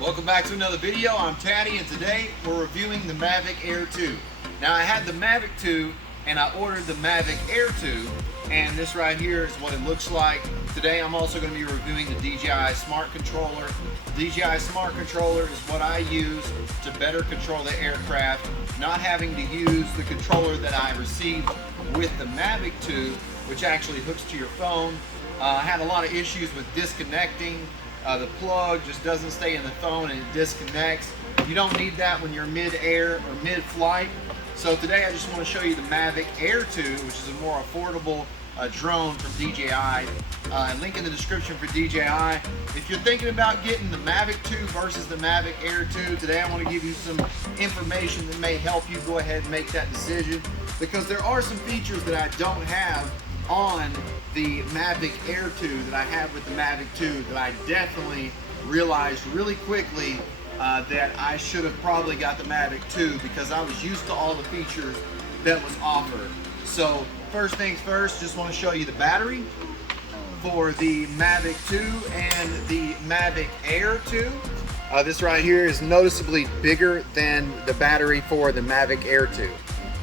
Welcome back to another video. I'm Taddy, and today we're reviewing the Mavic Air 2. Now I had the Mavic 2 and I ordered the Mavic Air 2, and this right here is what it looks like. Today I'm also going to be reviewing the DJI Smart Controller. The DJI Smart Controller is what I use to better control the aircraft, not having to use the controller that I received with the Mavic 2, which actually hooks to your phone. I had a lot of issues with disconnecting. The plug just doesn't stay in the phone and it disconnects. You don't need that when you're mid-air or mid-flight. So today I just want to show you the Mavic Air 2, which is a more affordable drone from DJI. Link in the description for DJI. If you're thinking about getting the Mavic 2 versus the Mavic Air 2, today I want to give you some information that may help you go ahead and make that decision, because there are some features that I don't have on the Mavic Air 2 that I have with the Mavic 2 that I definitely realized really quickly that I should have probably got the Mavic 2, because I was used to all the features that was offered. So first things first, just want to show you the battery for the Mavic 2 and the Mavic Air 2. This right here is noticeably bigger than the battery for the Mavic Air 2.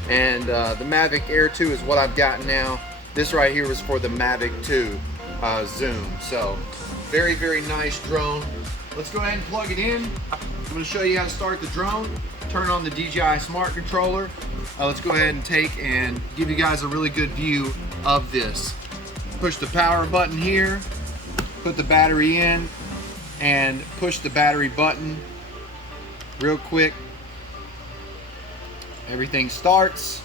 And the Mavic Air 2 is what I've got now. This right here was for the Mavic 2 zoom. So very, very nice drone. Let's go ahead and plug it in. I'm going to show you how to start the drone. Turn on the DJI Smart Controller. Let's go ahead and take and give you guys a really good view of this. Push the power button here, put the battery in, and push the battery button real quick. Everything starts.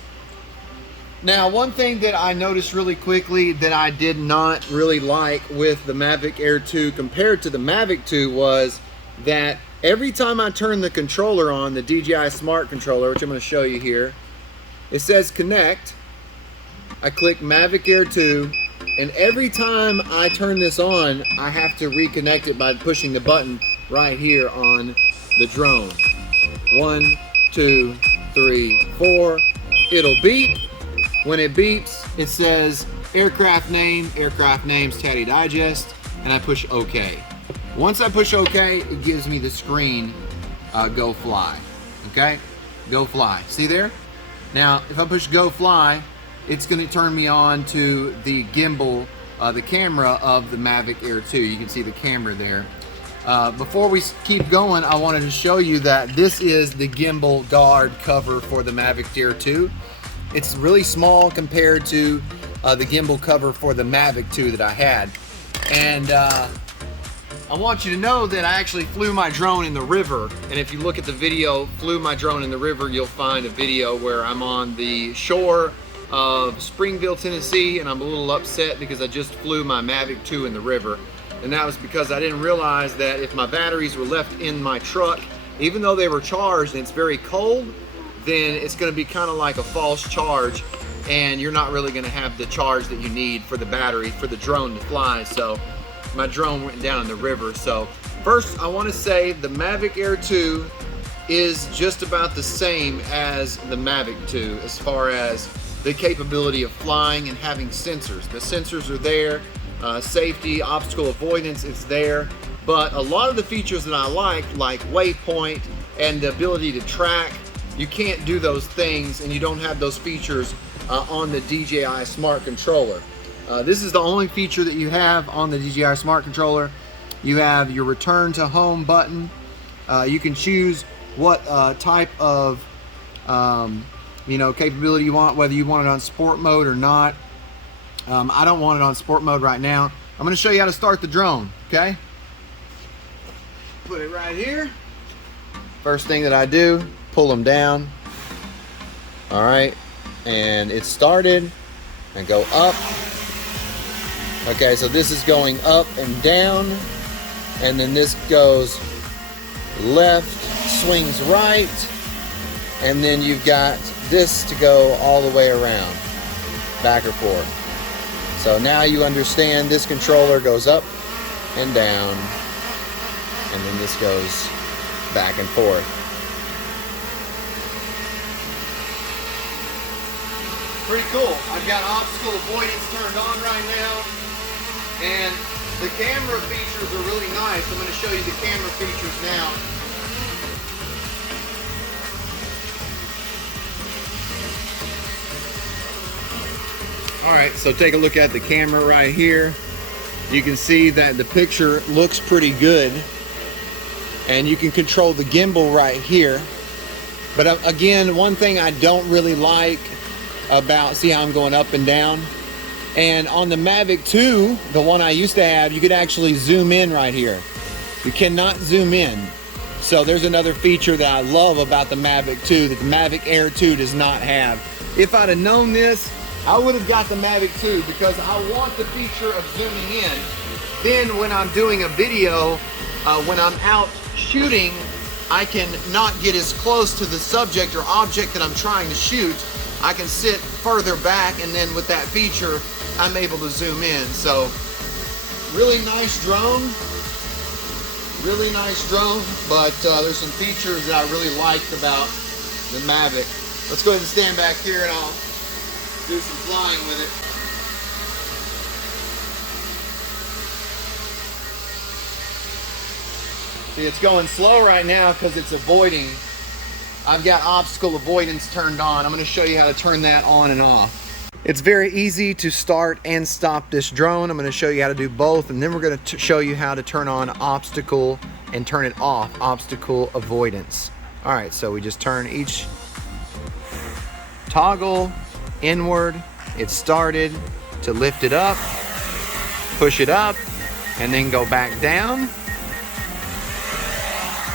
Now, one thing that I noticed really quickly that I did not really like with the Mavic Air 2 compared to the Mavic 2 was that every time I turn the controller on, the DJI Smart Controller, which I'm going to show you here, it says connect. I click Mavic Air 2, and every time I turn this on, I have to reconnect it by pushing the button right here on the drone. 1, 2, 3, 4. It'll beep. When it beeps, it says aircraft names Taddy Digest, and I push OK. Once I push OK, it gives me the screen, go fly. Okay, go fly. See there? Now, if I push go fly, it's going to turn me on to the gimbal, the camera of the Mavic Air 2. You can see the camera there. Before we keep going, I wanted to show you that this is the gimbal guard cover for the Mavic Air 2. It's really small compared to the gimbal cover for the Mavic 2 that I had. And I want you to know that I actually flew my drone in the river. And if you look at the video, flew my drone in the river, you'll find a video where I'm on the shore of Springville, Tennessee, and I'm a little upset because I just flew my Mavic 2 in the river. And that was because I didn't realize that if my batteries were left in my truck, even though they were charged and it's very cold, then it's going to be kind of like a false charge, and you're not really going to have the charge that you need for the battery for the drone to fly. So my drone went down in the river. So first, I want to say the Mavic Air 2 is just about the same as the Mavic 2 as far as the capability of flying and having sensors. The sensors are there, safety, obstacle avoidance, it's there. But a lot of the features that I like waypoint and the ability to track, you can't do those things, and you don't have those features on the DJI Smart Controller. This is the only feature that you have on the DJI Smart Controller. You have your return to home button. You can choose what type of capability you want, whether you want it on sport mode or not. I don't want it on sport mode right now. I'm going to show you how to start the drone, okay? Put it right here. First thing that I do, pull them down. All right, and it started, and go up. Okay, so this is going up and down, and then this goes left, swings right, and then you've got this to go all the way around, back or forth. So now you understand this controller goes up and down, and then this goes back and forth. Pretty cool. I've got obstacle avoidance turned on right now, and The camera features are really nice. I'm going to show you the camera features now. Alright, so take a look at the camera right here. You can see that the picture looks pretty good. And you can control the gimbal right here. But again, one thing I don't really like about, see how I'm going up and down? And on the Mavic 2, the one I used to have, you could actually zoom in right here. You cannot zoom in. So there's another feature that I love about the Mavic 2 that the Mavic Air 2 does not have. If I'd have known this, I would have got the Mavic 2 because I want the feature of zooming in. Then when I'm doing a video, when I'm out shooting, I can not get as close to the subject or object that I'm trying to shoot. I can sit further back, and then with that feature, I'm able to zoom in. So, really nice drone. Really nice drone, but there's some features that I really liked about the Mavic. Let's go ahead and stand back here and I'll do some flying with it. See, it's going slow right now because it's avoiding. I've got obstacle avoidance turned on. I'm going to show you how to turn that on and off. It's very easy to start and stop this drone. I'm going to show you how to do both, and then we're going to show you how to turn on obstacle and turn it off, obstacle avoidance. All right, so we just turn each toggle inward. It started to lift it up, push it up, and then go back down.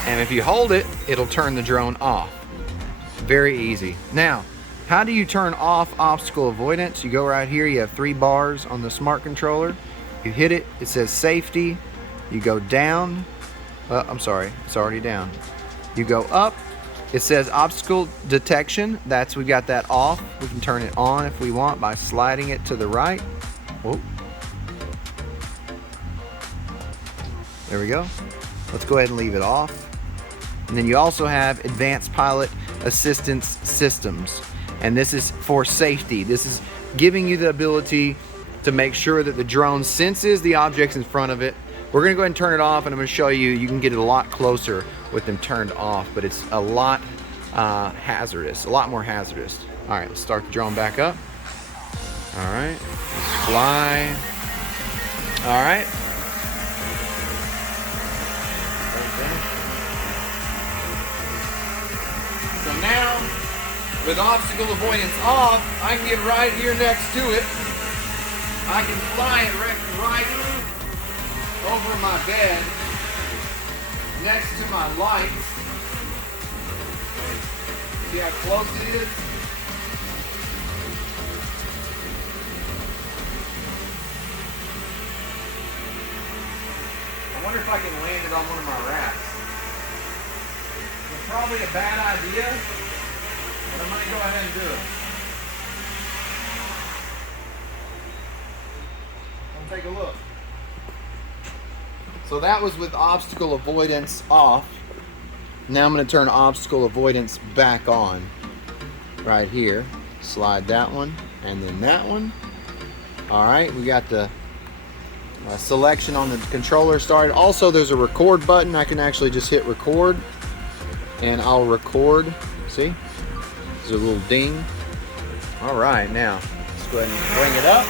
And if you hold it, it'll turn the drone off. Very easy. Now, how do you turn off obstacle avoidance? You go right here, you have 3 bars on the Smart Controller. You hit it, it says safety. You go down, I'm sorry, it's already down. You go up, it says obstacle detection. We've got that off. We can turn it on if we want by sliding it to the right. Oh. There we go. Let's go ahead and leave it off. And then you also have advanced pilot assistance systems. And this is for safety. This is giving you the ability to make sure that the drone senses the objects in front of it. We're gonna go ahead and turn it off, and I'm gonna show you, you can get it a lot closer with them turned off, but it's a lot hazardous, a lot more hazardous. All right, let's start the drone back up. All right, let's fly. All right. So now, with obstacle avoidance off, I can get right here next to it. I can fly it right over my bed, next to my lights. See how close it is? I wonder if I can land it on one of my racks. It's probably a bad idea, but I'm going to go ahead and do it. Come take a look. So that was with obstacle avoidance off. Now I'm going to turn obstacle avoidance back on. Right here. Slide that one and then that one. Alright, we got the selection on the controller started. Also, there's a record button. I can actually just hit record and I'll record. See? There's a little ding. Alright, now let's go ahead and bring it up.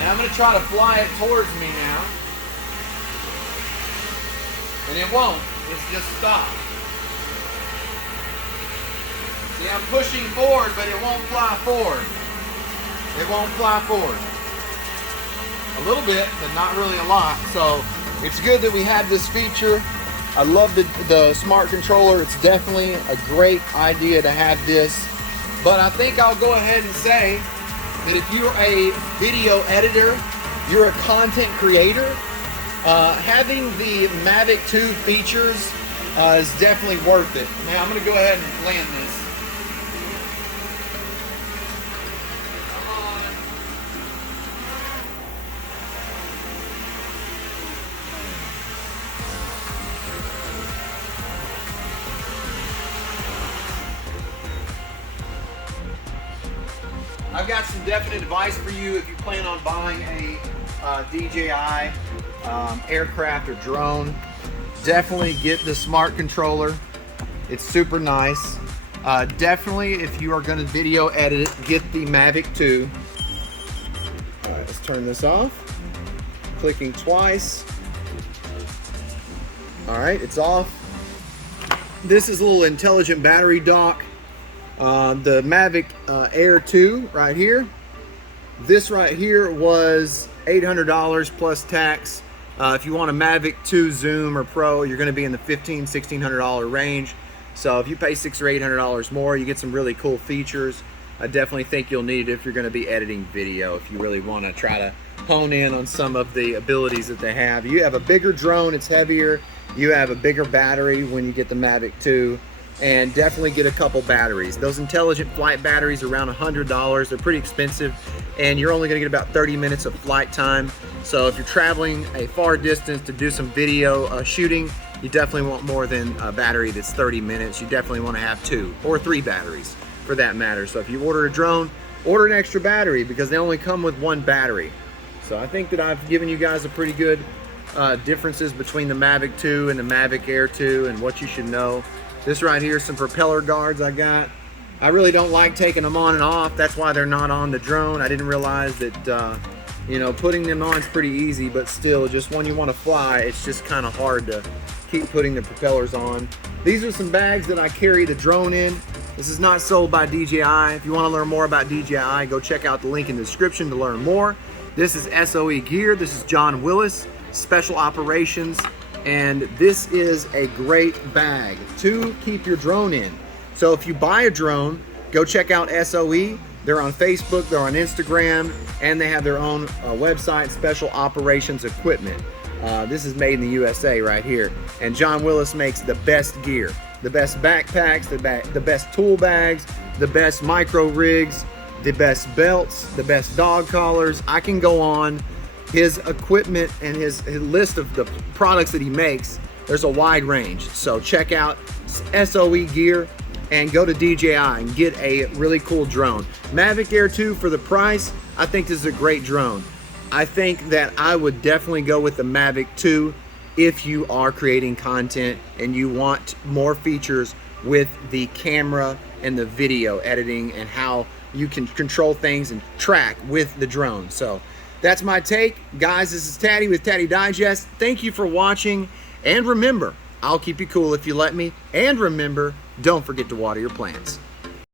Now I'm going to try to fly it towards me now. And it won't. It's just stopped. See, I'm pushing forward, but it won't fly forward. It won't fly forward. A little bit, but not really a lot. So it's good that we have this feature. I love the Smart Controller. It's definitely a great idea to have this. But I think I'll go ahead and say that if you're a video editor, you're a content creator, having the Mavic 2 features is definitely worth it. Now I'm going to go ahead and land this. I've got some definite advice for you if you plan on buying a DJI aircraft or drone. Definitely get the Smart Controller. It's super nice. Definitely, if you are going to video edit it, get the Mavic 2. All right, let's turn this off. Clicking twice. All right, it's off. This is a little intelligent battery dock. The Mavic Air 2 right here. This right here was $800 plus tax. If you want a Mavic 2 Zoom or Pro, you're going to be in the $1,500, $1,600 range. So if you pay $600 or $800 more, you get some really cool features. I definitely think you'll need it if you're going to be editing video, if you really want to try to hone in on some of the abilities that they have. You have a bigger drone, it's heavier. You have a bigger battery when you get the Mavic 2. And definitely get a couple batteries. Those intelligent flight batteries are around $100. They're pretty expensive, and you're only gonna get about 30 minutes of flight time. So if you're traveling a far distance to do some video shooting, you definitely want more than a battery that's 30 minutes. You definitely wanna have 2 or 3 batteries for that matter. So if you order a drone, order an extra battery because they only come with 1 battery. So I think that I've given you guys a pretty good differences between the Mavic 2 and the Mavic Air 2 and what you should know. This right here is some propeller guards I got. I really don't like taking them on and off. That's why they're not on the drone. I didn't realize that, you know, putting them on is pretty easy, but still, just when you want to fly, it's just kind of hard to keep putting the propellers on. These are some bags that I carry the drone in. This is not sold by DJI. If you want to learn more about DJI, go check out the link in the description to learn more. This is SOE Gear. This is John Willis, Special Operations. And this is a great bag to keep your drone in. So if you buy a drone, go check out SOE. They're on Facebook, they're on Instagram, and they have their own website, Special Operations Equipment. This is made in the USA right here. And John Willis makes the best gear, the best backpacks, the best tool bags, the best micro rigs, the best belts, the best dog collars. I can go on. His equipment and his list of the products that he makes, there's a wide range. So check out SOE Gear and go to DJI and get a really cool drone. Mavic Air 2 for the price, I think this is a great drone. I think that I would definitely go with the Mavic 2 if you are creating content and you want more features with the camera and the video editing and how you can control things and track with the drone. So that's my take. Guys, this is Taddy with Taddy Digest. Thank you for watching. And remember, I'll keep you cool if you let me. And remember, don't forget to water your plants.